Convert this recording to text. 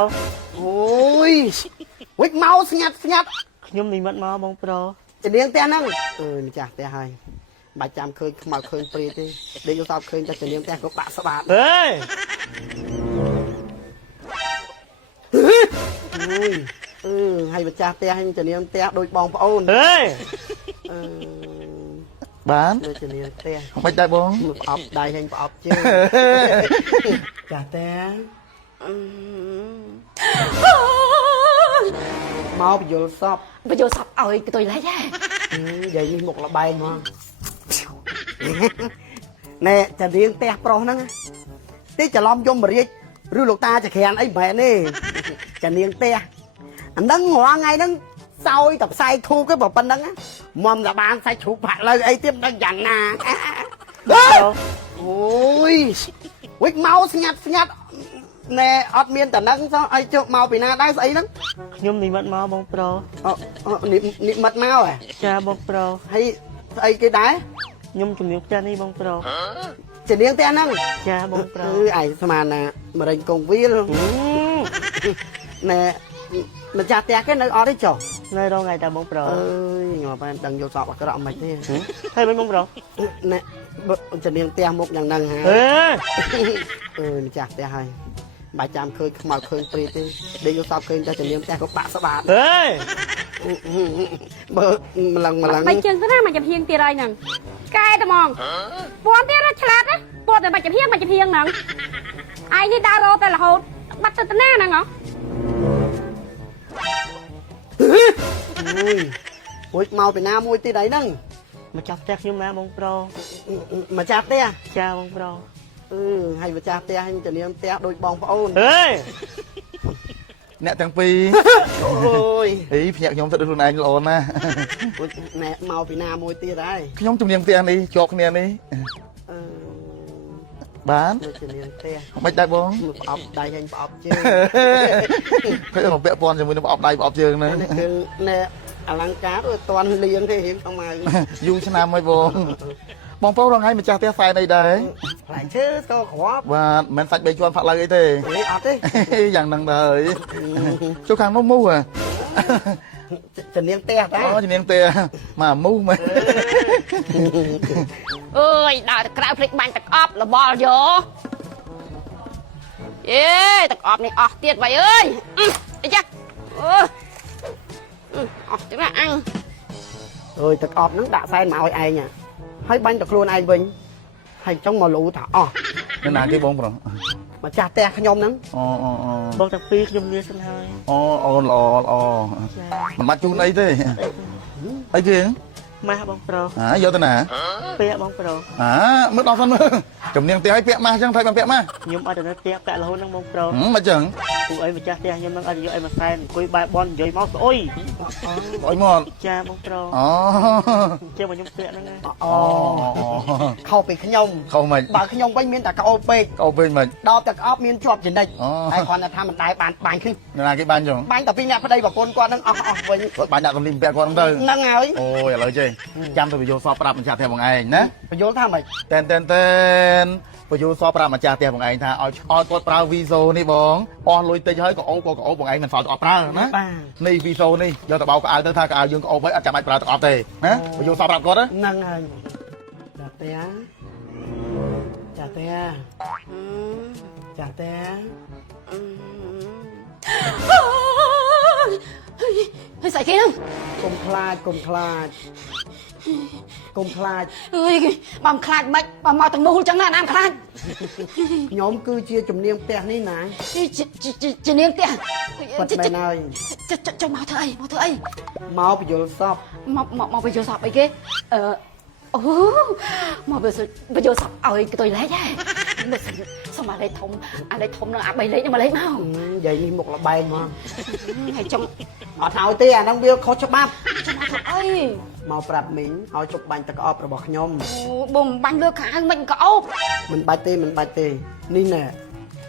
ôi quýt máu nhặt nhặt ខ្ញុំនិមិត្តមកបងប្រុស จะเลี้ยงแต่นั่งម្ចាស់តែហើយបាច់ចាំឃើញខ្មៅឃើញព្រាទេដេកយកសោកឃើញតែจะเลี้ยงតែក៏បាក់ស្បាត អេ ឲ្យម្ចាស់តែឲ្យจะเลี้ยงតែដូចបងប្អូន អេ បាន ដូចจะเลี้ยงតែ khôngបាច់ដែរបង ប្រអប់ដៃហែងប្រអប់ជើងចាស់តែមកបញ្យលសព bây giờ sập ơi cái tôi lấy ra និយាយនេះមុខលបែងហ្មងណែจะเลี้ยงតែប្រុសហ្នឹងតិចច្រឡំយមរាជឬលោកតាចក្រានអីបែរនេះจะเลี้ยงតែអាហ្នឹងរាល់ថ្ងៃហ្នឹងសោយតែផ្សាយធូបគេប៉ុណ្្នឹងមុំតែបានសាច់ជ្រូកផាក់លើអីទៀតមិនដឹងយ៉ាងណាអូយវិចមកស្ងាត់ស្ងាត់ណែអត់មានតំណឹងសោះឲ្យជប់មកពីណាដែរស្អីហ្នឹង ខ្ញុំនិមិត្តមកបងប្រុស និមិត្តមកហ៎ ចាបងប្រុស ហើយស្អីគេដែរ ខ្ញុំជំនាញផ្ទះនេះបងប្រុស ជានាងផ្ទះហ្នឹង ចាបងប្រុស ឯងស្មានណាមរេងកងវាលណែម្ចាស់ផ្ទះគេនៅអត់ទេចុះ នៅរងថ្ងៃតាបងប្រុស អើយខ្ញុំអត់បានដឹងយកសពអាក្រក់មិនទេ ហើយមិនបងប្រុស ណែជានាងផ្ទះមុខយ៉ាងហ្នឹងហ่า អេ ម្ចាស់ផ្ទះហើយបាច់ចាំឃើញខ្មៅឃើញព្រាទេដេកយកសពឃើញតែជានាងផ្ទះក៏បាក់ស្បាត អេ បើម្លឹង mày chân thế nào mà chụp hiên tiền đây nè cay tao mong buồn tiền nó chặt á buồn rồi mày chụp hiên nè ai đi đào rô tay là hột bắt tao tên nè ngó អូយមកពីណាមួយទីដៃហ្នឹង មកចាប់ផ្ទះខ្ញុំណាបងប្រុស ម្ចាស់ផ្ទះ ចាបងប្រុស ហើយម្ចាស់ផ្ទះហើយជានាងផ្ទះដូចបងប្អូន អេ អ្នកទាំងពីរ អូយ អីភ្ញាក់ខ្ញុំទៅដូចខ្លួនឯងល្អណាស់ ណែមកពីណាមួយទៀតហើយ ខ្ញុំជំនាញផ្ទះនេះជាប់គ្នានេះបាន ដូចជានាងផ្ទះ khôngបាច់ដែរបង ប្រអប់ដៃហែងប្រអប់ជើង ឃើញមកពាក់ព័ន្ធជាមួយនឹងប្រអប់ដៃប្រអប់ជើងហ្នឹង នេះគឺណែអលង្ការដូចអត់ទាន់លៀងទេរៀងខ្មៅ យូរឆ្នាំហើយបងបងប្អូនរងថ្ងៃម្ចាស់ផ្ទះសែនអីដែរ ផ្លែឈើស្គរគ្រាប់ បាទមិនមែនសាច់3ជាន់ផាក់លើអីទេ អត់ទេ យ៉ាងហ្នឹងដែរចូលខាងនោះមូស ជានាងផ្ទះតា អូជំនាញផ្ទះមកមូសមែន ơi đào cào phịch bánh tạc ọp là bò vô ê tạc ọp này ọp tiệt vậy ơi đi chắc ọp chúng là ăn អើយទឹកអប់ហ្នឹងដាក់សែនមកឲ្យឯងហើយបាញ់ទៅខ្លួនឯងវិញហើយចង់មកលូថាអស់ នៅណាគេបងប្រុស ម្ចាស់ផ្ទះខ្ញុំហ្នឹង អូអូអូ បងទាំងពីរខ្ញុំលាសិនហើយ អូអូនល្អល្អ ចា មិនបាច់ជូនអីទេអីគេ ម៉ាស់បងប្រុស យកទៅណា ពាក់បងប្រុស មើលដល់សិនមើលជំនាញផ្ទះឲ្យពាក់ម៉ាស់អញ្ចឹងថៃបានពាក់ម៉ាស់ ខ្ញុំអត់ទៅនៅផ្ទះពាក់រហូតហ្នឹងបងប្រុស មិនអញ្ចឹង ពួកអីម្ចាស់ផ្ទះខ្ញុំហ្នឹងអត់យកអីមកសែនអង្គុយបែបបននិយាយមកស្អុយ អុយមក ចាបងប្រុស អូ ជើងមកខ្ញុំពាក់ហ្នឹងណា អូខុសពីខ្ញុំ ខុសមិន បើខ្ញុំវិញមានតែក្អូបពេក អូពេញមិន ដល់តែក្អប់មានជាប់ចនិច អូ តែគ្រាន់តែថាមិនដែរបានបាញ់គឺ នៅណាគេបានចឹង បាញ់តែពីអ្នកប្តីប្រពន្ធគាត់ហ្នឹងអស់វិញ គាត់បានដាក់ទំនីពាក់គាត់ហ្នឹងទៅ ហ្នឹងហើយ អូយឥឡូវចេះចាំទៅបញ្យល់សពប្រាប់ម្ចាស់ផ្ទះបងឯងណា បញ្យល់ថាម៉េច តែនបញ្យល់សពប្រាប់ម្ចាស់ផ្ទះបងឯងថាឲ្យគាត់ប្រើវីโซនេះបងអស់លុយតិចហើយក៏អូបក៏អូបបងឯងមិនសល់ទឹកអប់ប្រើណា បាទ នេះវីโซនេះយកទៅបោកកៅអៅទៅថាកៅអៅយើងក៏អូបហើយអត់ចាំបាច់ប្រើទឹកអប់ទេណាបញ្យល់សពប្រាប់គាត់ណា ហ្នឹងហើយចាផ្ទះចាផ្ទះចាផ្ទះ hơi xảy kia không កុំខ្លាចកុំខ្លាចកុំខ្លាច ơi bầm khạc mạch bầm màu thằng mù chẳng là nam khạc ខ្ញុំគឺជាជំនាញផ្ទះនេះណា chỉ niềm tiền ពិតមែនហើយ cho màu thưa ấy មកបញ្យល់សព màu bây giờ sập ấy kia màu bây giờ sập ơi cái tôi lấy ra sao mà lấy thông nó bày lấy nhưng mà lấy mau និយាយនេះមុខលបែងហ្មង hay trong អត់ឲ្យទេអាហ្នឹងវាខុសច្បាប់ cho màu thưa ơi មកប្រាប់មីងឲ្យជប់បាញ់ទឹកអប់របស់ខ្ញុំ bùm bánh lừa khá mình có ốp មិនបាច់ទេនេះណែ